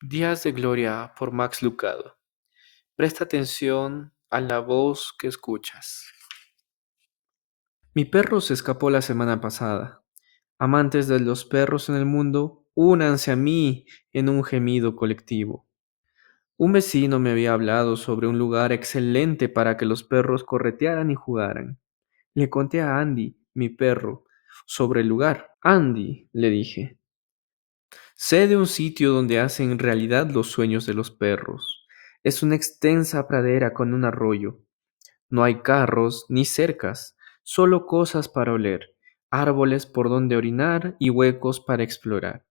Días de Gloria por Max Lucado. Presta atención a la voz que escuchas. Mi perro se escapó la semana pasada. Amantes de los perros en el mundo, únanse a mí en un gemido colectivo. Un vecino me había hablado sobre un lugar excelente para que los perros corretearan y jugaran. Le conté a Andy, mi perro, sobre el lugar. Andy, le dije, sé de un sitio donde hacen realidad los sueños de los perros. Es una extensa pradera con un arroyo. No hay carros ni cercas, solo cosas para oler, árboles por donde orinar y huecos para explorar.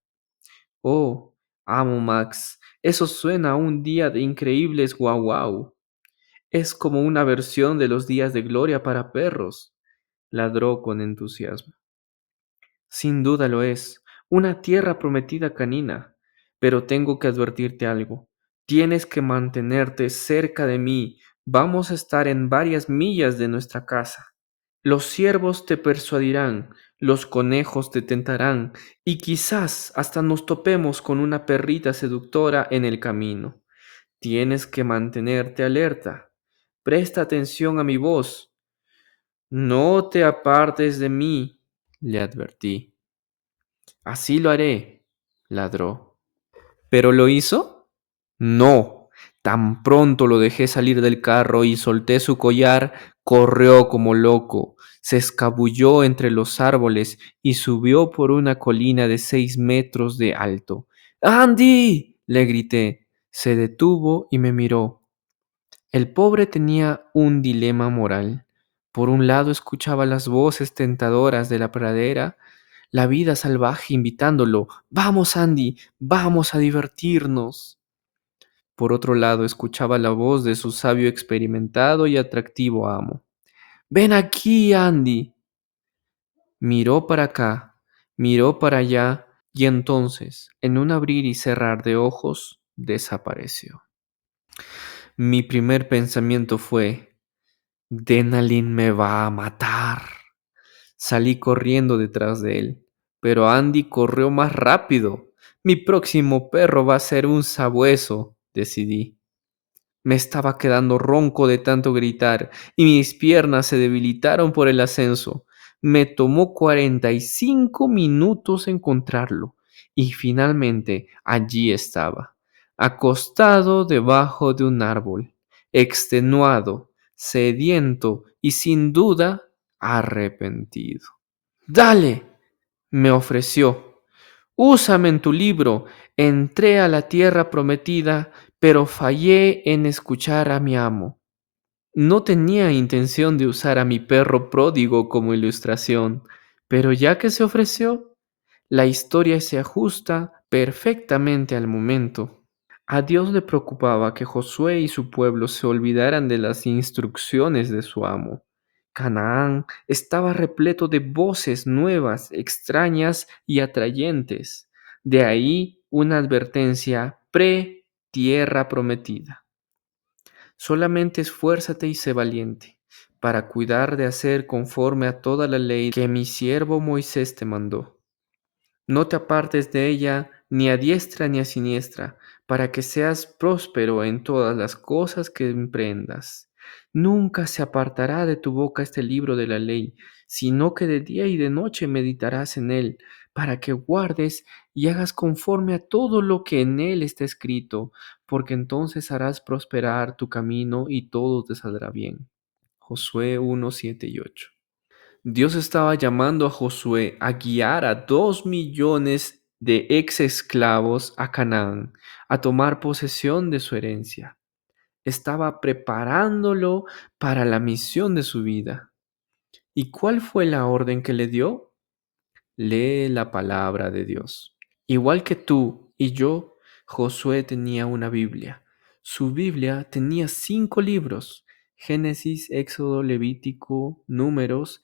Oh, amo Max, eso suena a un día de increíbles guau guau. Es como una versión de los días de gloria para perros, ladró con entusiasmo. Sin duda lo es, una tierra prometida canina. Pero tengo que advertirte algo. Tienes que mantenerte cerca de mí. Vamos a estar en varias millas de nuestra casa. Los ciervos te persuadirán, los conejos te tentarán, y quizás hasta nos topemos con una perrita seductora en el camino. Tienes que mantenerte alerta. Presta atención a mi voz. No te apartes de mí, le advertí. Así lo haré, ladró. ¿Pero lo hizo? No. Tan pronto lo dejé salir del carro y solté su collar, corrió como loco, se escabulló entre los árboles y subió por una colina de 6 metros de alto. ¡Andy! Le grité. Se detuvo y me miró. El pobre tenía un dilema moral. Por un lado escuchaba las voces tentadoras de la pradera, la vida salvaje invitándolo, vamos Andy, vamos a divertirnos. Por otro lado escuchaba la voz de su sabio experimentado y atractivo amo. Ven aquí, Andy. Miró para acá, miró para allá y entonces, en un abrir y cerrar de ojos, desapareció. Mi primer pensamiento fue, Denalin me va a matar. Salí corriendo detrás de él, pero Andy corrió más rápido. Mi próximo perro va a ser un sabueso, decidí. Me estaba quedando ronco de tanto gritar y mis piernas se debilitaron por el ascenso. Me tomó 45 minutos encontrarlo y finalmente allí estaba, acostado debajo de un árbol, extenuado, sediento y sin duda arrepentido. Dale, me ofreció. Úsame en tu libro. Entré a la tierra prometida, pero fallé en escuchar a mi amo. No tenía intención de usar a mi perro pródigo como ilustración, pero ya que se ofreció, la historia se ajusta perfectamente al momento. A Dios le preocupaba que Josué y su pueblo se olvidaran de las instrucciones de su amo. Canaán estaba repleto de voces nuevas, extrañas y atrayentes. De ahí una advertencia pre-tierra prometida. Solamente esfuérzate y sé valiente, para cuidar de hacer conforme a toda la ley que mi siervo Moisés te mandó. No te apartes de ella ni a diestra ni a siniestra, para que seas próspero en todas las cosas que emprendas. Nunca se apartará de tu boca este libro de la ley, sino que de día y de noche meditarás en él, para que guardes y hagas conforme a todo lo que en él está escrito, porque entonces harás prosperar tu camino y todo te saldrá bien. Josué 1, 7 y 8. Dios estaba llamando a Josué a guiar a 2 millones de ex esclavos a Canaán, a tomar posesión de su herencia. Estaba preparándolo para la misión de su vida. ¿Y cuál fue la orden que le dio? Lee la palabra de Dios. Igual que tú y yo, Josué tenía una Biblia. Su Biblia tenía 5 libros: Génesis, Éxodo, Levítico, Números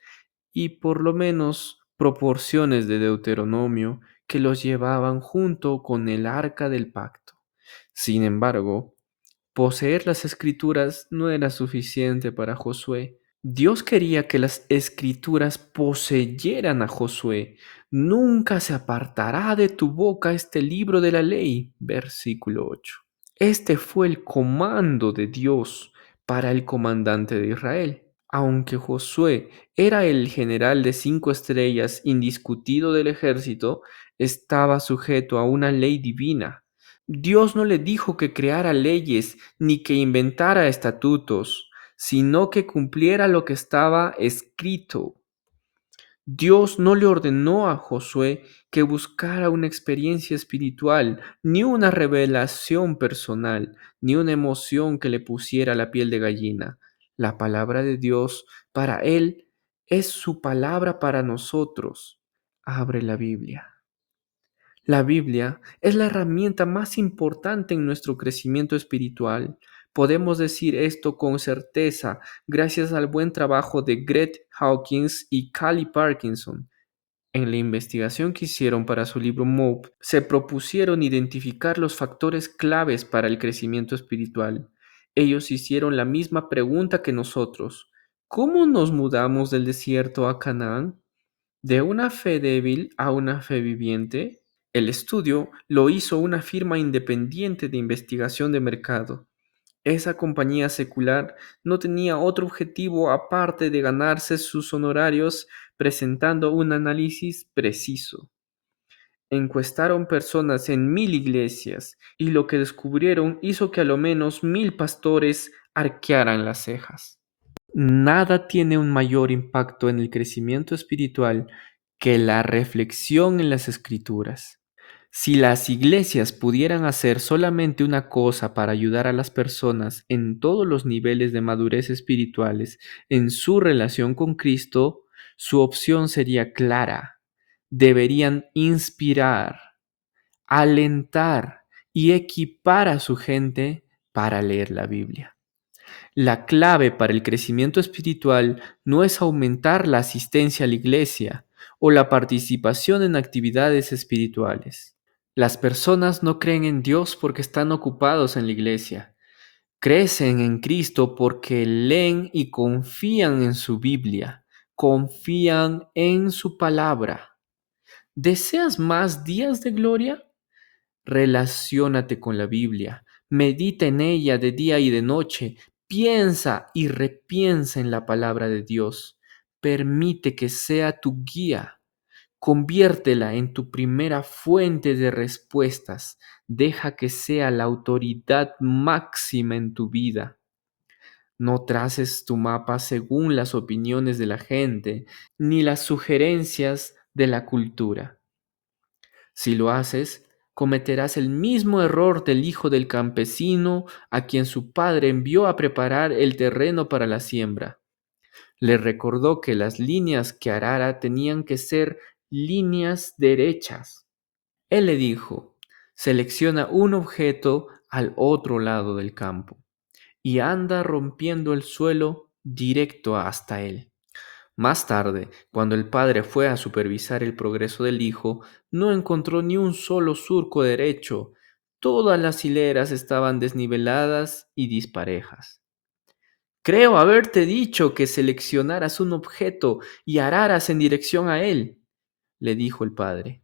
y por lo menos proporciones de Deuteronomio que los llevaban junto con el arca del pacto. Sin embargo, poseer las escrituras no era suficiente para Josué. Dios quería que las escrituras poseyeran a Josué, Nunca se apartará de tu boca este libro de la ley. Versículo 8. Este fue el comando de Dios para el comandante de Israel. Aunque Josué era el general de 5 estrellas indiscutido del ejército, estaba sujeto a una ley divina. Dios no le dijo que creara leyes ni que inventara estatutos, sino que cumpliera lo que estaba escrito. Dios no le ordenó a Josué que buscara una experiencia espiritual, ni una revelación personal, ni una emoción que le pusiera la piel de gallina. La palabra de Dios para él es su palabra para nosotros. Abre la Biblia. La Biblia es la herramienta más importante en nuestro crecimiento espiritual. Podemos decir esto con certeza gracias al buen trabajo de Greg Hawkins y Callie Parkinson. En la investigación que hicieron para su libro MOVE, se propusieron identificar los factores claves para el crecimiento espiritual. Ellos hicieron la misma pregunta que nosotros. ¿Cómo nos mudamos del desierto a Canaán? ¿De una fe débil a una fe viviente? El estudio lo hizo una firma independiente de investigación de mercado. Esa compañía secular no tenía otro objetivo aparte de ganarse sus honorarios presentando un análisis preciso. Encuestaron personas en 1000 iglesias y lo que descubrieron hizo que a lo menos 1000 pastores arquearan las cejas. Nada tiene un mayor impacto en el crecimiento espiritual que la reflexión en las escrituras. Si las iglesias pudieran hacer solamente una cosa para ayudar a las personas en todos los niveles de madurez espirituales en su relación con Cristo, su opción sería clara. Deberían inspirar, alentar y equipar a su gente para leer la Biblia. La clave para el crecimiento espiritual no es aumentar la asistencia a la iglesia o la participación en actividades espirituales. Las personas no creen en Dios porque están ocupados en la iglesia. Crecen en Cristo porque leen y confían en su Biblia, confían en su palabra. ¿Deseas más días de gloria? Relaciónate con la Biblia, medita en ella de día y de noche, piensa y repiensa en la palabra de Dios. Permite que sea tu guía. Conviértela en tu primera fuente de respuestas. Deja que sea la autoridad máxima en tu vida. No traces tu mapa según las opiniones de la gente ni las sugerencias de la cultura. Si lo haces, cometerás el mismo error del hijo del campesino a quien su padre envió a preparar el terreno para la siembra. Le recordó que las líneas que arara tenían que ser líneas derechas. Él le dijo, selecciona un objeto al otro lado del campo y anda rompiendo el suelo directo hasta él. Más tarde, cuando el padre fue a supervisar el progreso del hijo, no encontró ni un solo surco derecho. Todas las hileras estaban desniveladas y disparejas. Creo haberte dicho que seleccionaras un objeto y araras en dirección a él, le dijo el padre.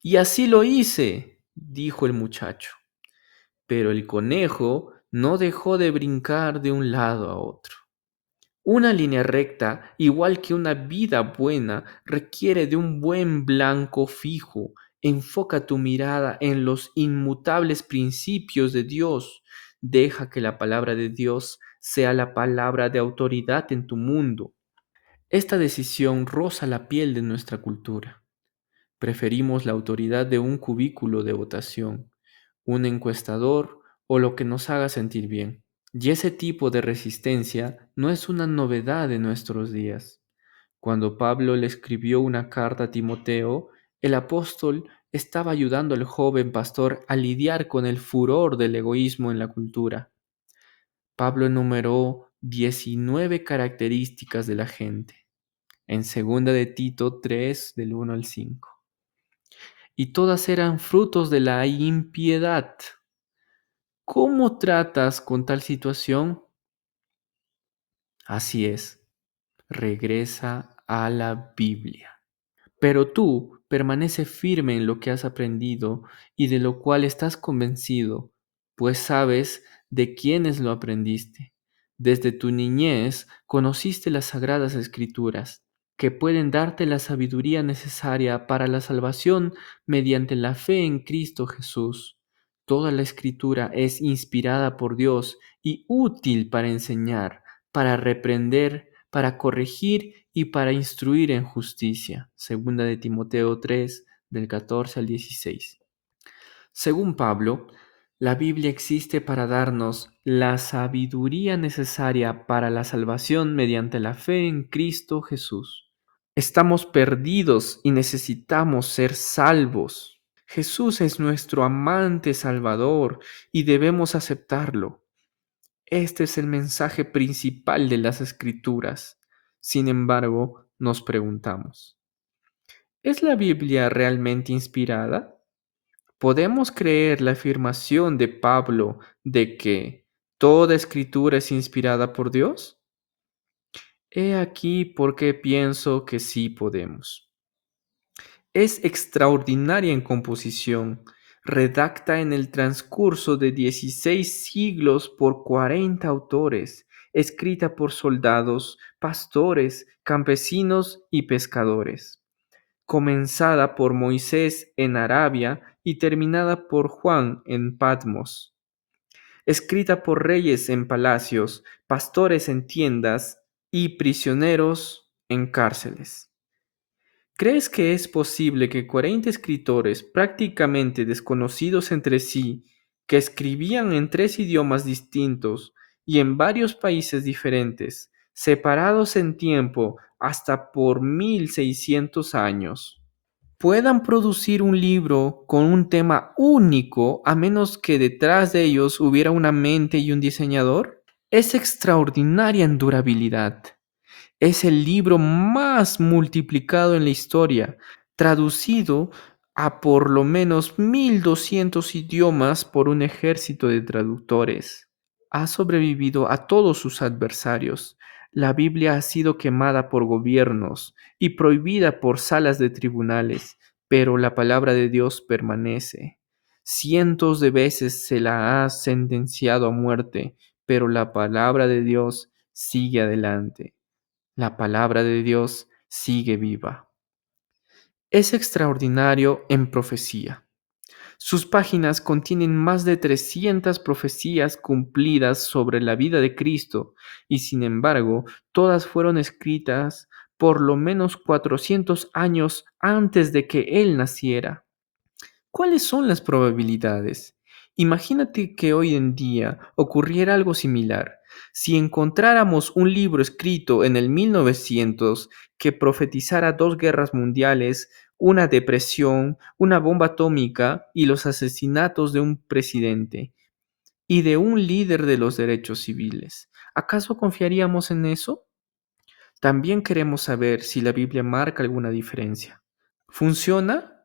Y así lo hice, dijo el muchacho. Pero el conejo no dejó de brincar de un lado a otro. Una línea recta, igual que una vida buena, requiere de un buen blanco fijo. Enfoca tu mirada en los inmutables principios de Dios. Deja que la palabra de Dios sea la palabra de autoridad en tu mundo. Esta decisión roza la piel de nuestra cultura. Preferimos la autoridad de un cubículo de votación, un encuestador o lo que nos haga sentir bien. Y ese tipo de resistencia no es una novedad de nuestros días. Cuando Pablo le escribió una carta a Timoteo, el apóstol estaba ayudando al joven pastor a lidiar con el furor del egoísmo en la cultura. Pablo enumeró 19 características de la gente, en segunda de Tito 3, del 1 al 5. Y todas eran frutos de la impiedad. ¿Cómo tratas con tal situación? Así es, regresa a la Biblia. Pero tú permanece firme en lo que has aprendido y de lo cual estás convencido, pues sabes de quiénes lo aprendiste. Desde tu niñez conociste las sagradas escrituras, que pueden darte la sabiduría necesaria para la salvación mediante la fe en Cristo Jesús. Toda la escritura es inspirada por Dios y útil para enseñar, para reprender, para corregir y para instruir en justicia. Segunda de Timoteo 3, del 14 al 16. Según Pablo, la Biblia existe para darnos la sabiduría necesaria para la salvación mediante la fe en Cristo Jesús. Estamos perdidos y necesitamos ser salvos. Jesús es nuestro amante Salvador y debemos aceptarlo. Este es el mensaje principal de las Escrituras. Sin embargo, nos preguntamos, ¿es la Biblia realmente inspirada? ¿Podemos creer la afirmación de Pablo de que toda escritura es inspirada por Dios? He aquí por qué pienso que sí podemos. Es extraordinaria en composición, redacta en el transcurso de 16 siglos por 40 autores, escrita por soldados, pastores, campesinos y pescadores, comenzada por Moisés en Arabia y terminada por Juan en Patmos, escrita por reyes en palacios, pastores en tiendas y prisioneros en cárceles. ¿Crees que es posible que 40 escritores prácticamente desconocidos entre sí, que escribían en tres idiomas distintos y en varios países diferentes, separados en tiempo hasta por 1600 años, puedan producir un libro con un tema único a menos que detrás de ellos hubiera una mente y un diseñador? Es extraordinaria en durabilidad. Es el libro más multiplicado en la historia, traducido a por lo menos 1200 idiomas por un ejército de traductores. Ha sobrevivido a todos sus adversarios. La Biblia ha sido quemada por gobiernos y prohibida por salas de tribunales, pero la palabra de Dios permanece. Cientos de veces se la ha sentenciado a muerte, pero la palabra de Dios sigue adelante. La palabra de Dios sigue viva. Es extraordinario en profecía. Sus páginas contienen más de 300 profecías cumplidas sobre la vida de Cristo y sin embargo, todas fueron escritas por lo menos 400 años antes de que Él naciera. ¿Cuáles son las probabilidades? Imagínate que hoy en día ocurriera algo similar. Si encontráramos un libro escrito en el 1900 que profetizara dos guerras mundiales, una depresión, una bomba atómica y los asesinatos de un presidente y de un líder de los derechos civiles, ¿acaso confiaríamos en eso? También queremos saber si la Biblia marca alguna diferencia. ¿Funciona?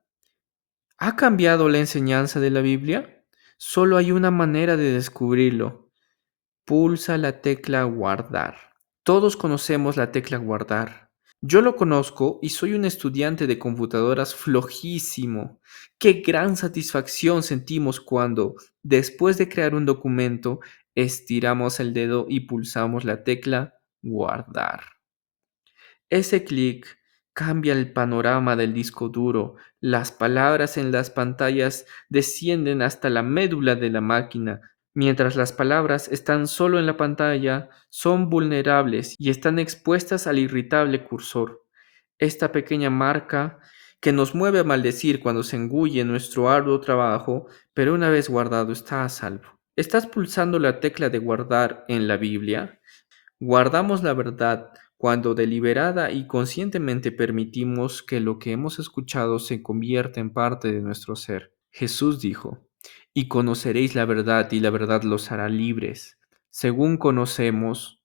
¿Ha cambiado la enseñanza de la Biblia? Solo hay una manera de descubrirlo. Pulsa la tecla guardar. Todos conocemos la tecla guardar. Yo lo conozco y soy un estudiante de computadoras flojísimo. Qué gran satisfacción sentimos cuando, después de crear un documento, estiramos el dedo y pulsamos la tecla guardar. Ese clic cambia el panorama del disco duro. Las palabras en las pantallas descienden hasta la médula de la máquina, mientras las palabras están solo en la pantalla, son vulnerables y están expuestas al irritable cursor. Esta pequeña marca que nos mueve a maldecir cuando se engulle nuestro arduo trabajo, pero una vez guardado está a salvo. ¿Estás pulsando la tecla de guardar en la Biblia? Guardamos la verdad cuando deliberada y conscientemente permitimos que lo que hemos escuchado se convierta en parte de nuestro ser. Jesús dijo, y conoceréis la verdad y la verdad los hará libres. Según conocemos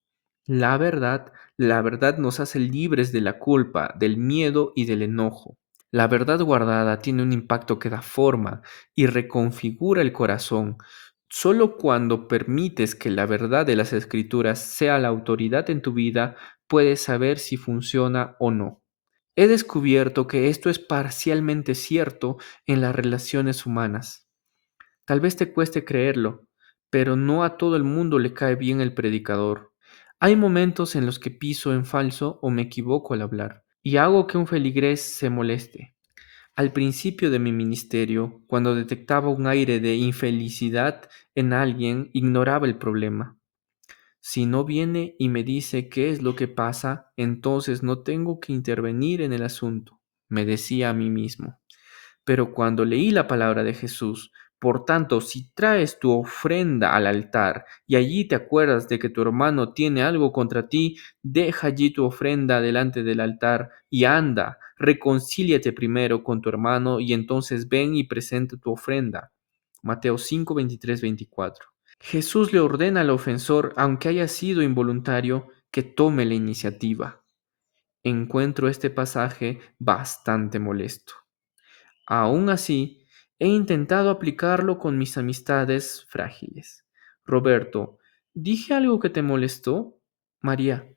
la verdad nos hace libres de la culpa, del miedo y del enojo. La verdad guardada tiene un impacto que da forma y reconfigura el corazón. Solo cuando permites que la verdad de las escrituras sea la autoridad en tu vida, puedes saber si funciona o no. He descubierto que esto es parcialmente cierto en las relaciones humanas. Tal vez te cueste creerlo, pero no a todo el mundo le cae bien el predicador. Hay momentos en los que piso en falso o me equivoco al hablar y hago que un feligrés se moleste. Al principio de mi ministerio, cuando detectaba un aire de infelicidad en alguien, ignoraba el problema. Si no viene y me dice qué es lo que pasa, entonces no tengo que intervenir en el asunto, me decía a mí mismo. Pero cuando leí la palabra de Jesús, por tanto, si traes tu ofrenda al altar y allí te acuerdas de que tu hermano tiene algo contra ti, deja allí tu ofrenda delante del altar y anda, reconcíliate primero con tu hermano y entonces ven y presenta tu ofrenda. Mateo 5, 23, 24. Jesús le ordena al ofensor, aunque haya sido involuntario, que tome la iniciativa. Encuentro este pasaje bastante molesto. Aún así, he intentado aplicarlo con mis amistades frágiles. Roberto, ¿dije algo que te molestó? María,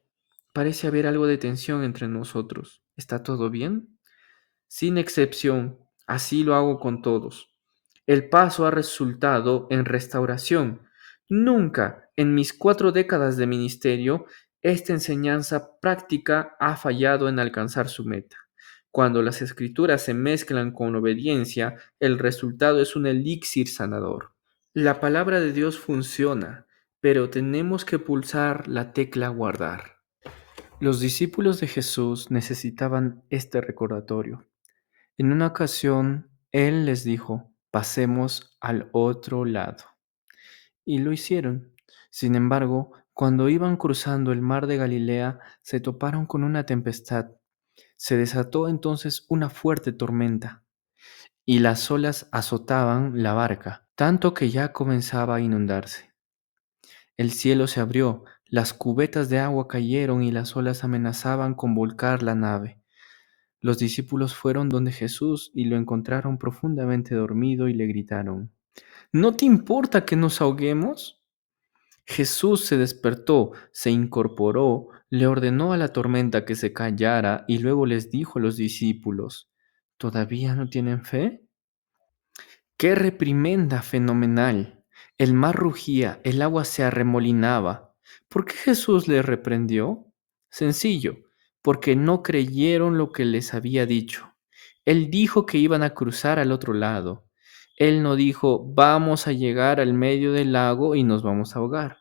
parece haber algo de tensión entre nosotros. ¿Está todo bien? Sin excepción, así lo hago con todos. El paso ha resultado en restauración. Nunca en mis 4 décadas de ministerio esta enseñanza práctica ha fallado en alcanzar su meta. Cuando las escrituras se mezclan con obediencia, el resultado es un elixir sanador. La palabra de Dios funciona, pero tenemos que pulsar la tecla guardar. Los discípulos de Jesús necesitaban este recordatorio. En una ocasión, Él les dijo, pasemos al otro lado. Y lo hicieron. Sin embargo, cuando iban cruzando el mar de Galilea, se toparon con una tempestad. Se desató entonces una fuerte tormenta, y las olas azotaban la barca, tanto que ya comenzaba a inundarse. El cielo se abrió, las cubetas de agua cayeron y las olas amenazaban con volcar la nave. Los discípulos fueron donde Jesús y lo encontraron profundamente dormido y le gritaron, ¿no te importa que nos ahoguemos? Jesús se despertó, se incorporó, le ordenó a la tormenta que se callara y luego les dijo a los discípulos, ¿todavía no tienen fe? ¡Qué reprimenda fenomenal! El mar rugía, el agua se arremolinaba. ¿Por qué Jesús les reprendió? Sencillo, porque no creyeron lo que les había dicho. Él dijo que iban a cruzar al otro lado. Él no dijo, vamos a llegar al medio del lago y nos vamos a ahogar.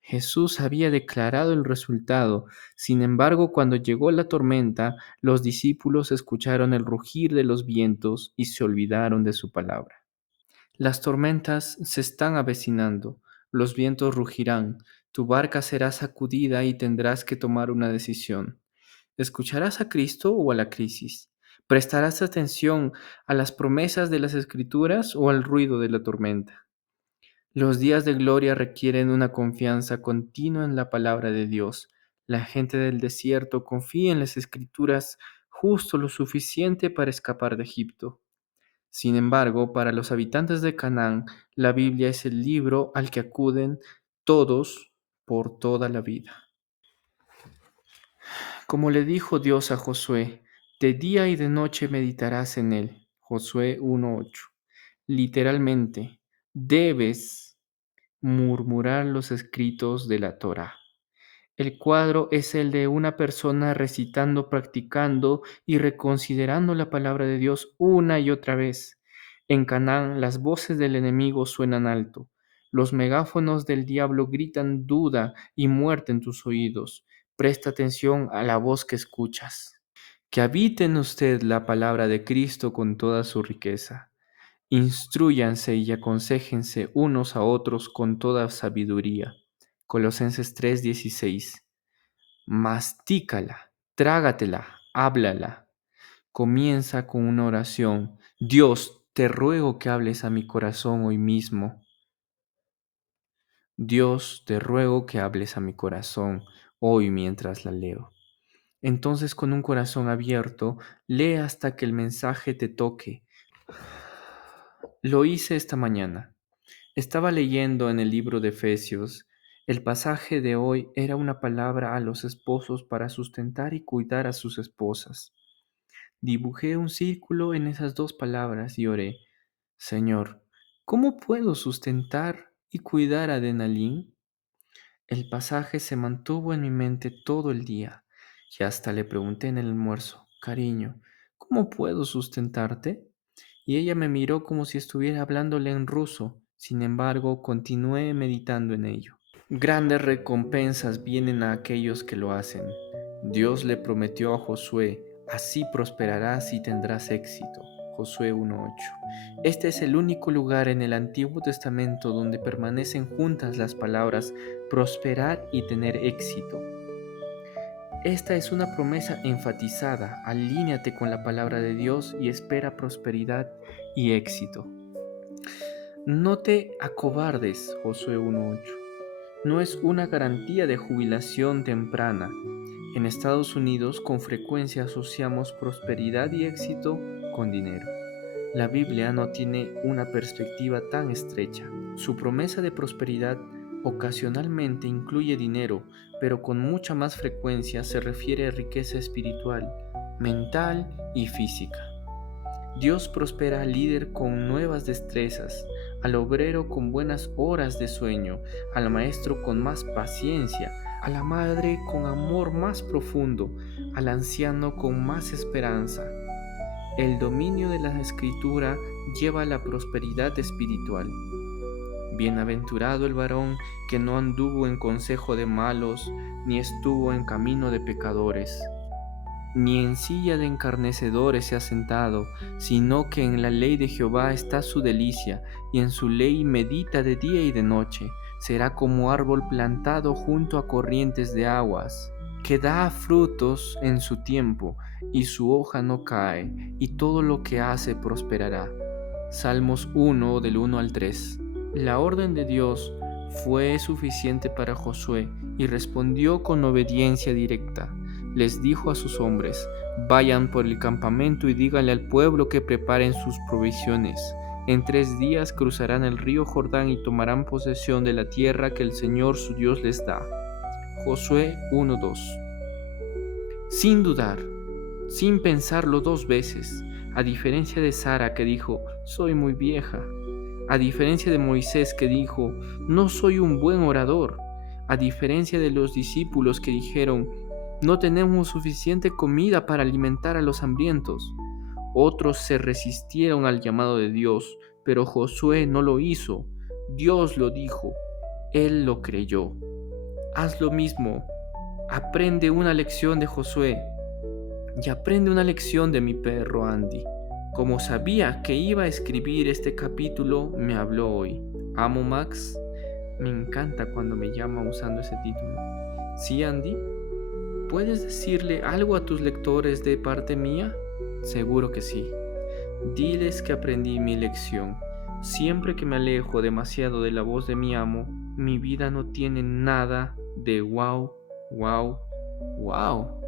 Jesús había declarado el resultado. Sin embargo, cuando llegó la tormenta, los discípulos escucharon el rugir de los vientos y se olvidaron de su palabra. Las tormentas se están avecinando, los vientos rugirán, tu barca será sacudida y tendrás que tomar una decisión. ¿Escucharás a Cristo o a la crisis? ¿Prestarás atención a las promesas de las Escrituras o al ruido de la tormenta? Los días de gloria requieren una confianza continua en la palabra de Dios. La gente del desierto confía en las Escrituras justo lo suficiente para escapar de Egipto. Sin embargo, para los habitantes de Canaán, la Biblia es el libro al que acuden todos por toda la vida. Como le dijo Dios a Josué, de día y de noche meditarás en él. Josué 1:8. Literalmente, debes murmurar los escritos de la Torá. El cuadro es el de una persona recitando, practicando y reconsiderando la palabra de Dios una y otra vez. En Canaán las voces del enemigo suenan alto. Los megáfonos del diablo gritan duda y muerte en tus oídos. Presta atención a la voz que escuchas. Que habite en usted la palabra de Cristo con toda su riqueza. Instrúyanse y aconséjense unos a otros con toda sabiduría. Colosenses 3:16. Mastícala, trágatela, háblala. Comienza con una oración. Dios, te ruego que hables a mi corazón hoy mismo. Dios, te ruego que hables a mi corazón hoy mientras la leo. Entonces, con un corazón abierto, lee hasta que el mensaje te toque. Lo hice esta mañana. Estaba leyendo en el libro de Efesios. El pasaje de hoy era una palabra a los esposos para sustentar y cuidar a sus esposas. Dibujé un círculo en esas dos palabras y oré: Señor, ¿cómo puedo sustentar y cuidar a Denalín? El pasaje se mantuvo en mi mente todo el día y hasta le pregunté en el almuerzo: Cariño, ¿cómo puedo sustentarte? Y ella me miró como si estuviera hablándole en ruso. Sin embargo, continué meditando en ello. Grandes recompensas vienen a aquellos que lo hacen. Dios le prometió a Josué: así prosperarás y tendrás éxito. Josué 1:8. Este es el único lugar en el Antiguo Testamento donde permanecen juntas las palabras prosperar y tener éxito. Esta es una promesa enfatizada. Alíñate con la palabra de Dios y espera prosperidad y éxito. No te acobardes, Josué 1:8. No es una garantía de jubilación temprana. En Estados Unidos con frecuencia asociamos prosperidad y éxito con dinero. La Biblia no tiene una perspectiva tan estrecha. Su promesa de prosperidad ocasionalmente incluye dinero, pero con mucha más frecuencia se refiere a riqueza espiritual, mental y física. Dios prospera al líder con nuevas destrezas, al obrero con buenas horas de sueño, al maestro con más paciencia, a la madre con amor más profundo, al anciano con más esperanza. El dominio de la Escritura lleva a la prosperidad espiritual. Bienaventurado el varón que no anduvo en consejo de malos, ni estuvo en camino de pecadores, ni en silla de encarnecedores se ha sentado, sino que en la ley de Jehová está su delicia, y en su ley medita de día y de noche. Será como árbol plantado junto a corrientes de aguas, que da frutos en su tiempo, y su hoja no cae, y todo lo que hace prosperará. Salmos 1 del 1 al 3. La orden de Dios fue suficiente para Josué y respondió con obediencia directa. Les dijo a sus hombres: vayan por el campamento y díganle al pueblo que preparen sus provisiones. En 3 días cruzarán el río Jordán y tomarán posesión de la tierra que el Señor su Dios les da. Josué 1:2. Sin dudar, sin pensarlo 2 veces, a diferencia de Sara que dijo: soy muy vieja, a diferencia de Moisés que dijo: no soy un buen orador, a diferencia de los discípulos que dijeron: no tenemos suficiente comida para alimentar a los hambrientos. Otros se resistieron al llamado de Dios, pero Josué no lo hizo. Dios lo dijo, él lo creyó. Haz lo mismo. Aprende una lección de Josué y aprende una lección de mi perro Andy. Como sabía que iba a escribir este capítulo, me habló hoy. Amo Max. Me encanta cuando me llama usando ese título. ¿Sí, Andy? ¿Puedes decirle algo a tus lectores de parte mía? Seguro que sí. Diles que aprendí mi lección. Siempre que me alejo demasiado de la voz de mi amo, mi vida no tiene nada de wow, wow, wow.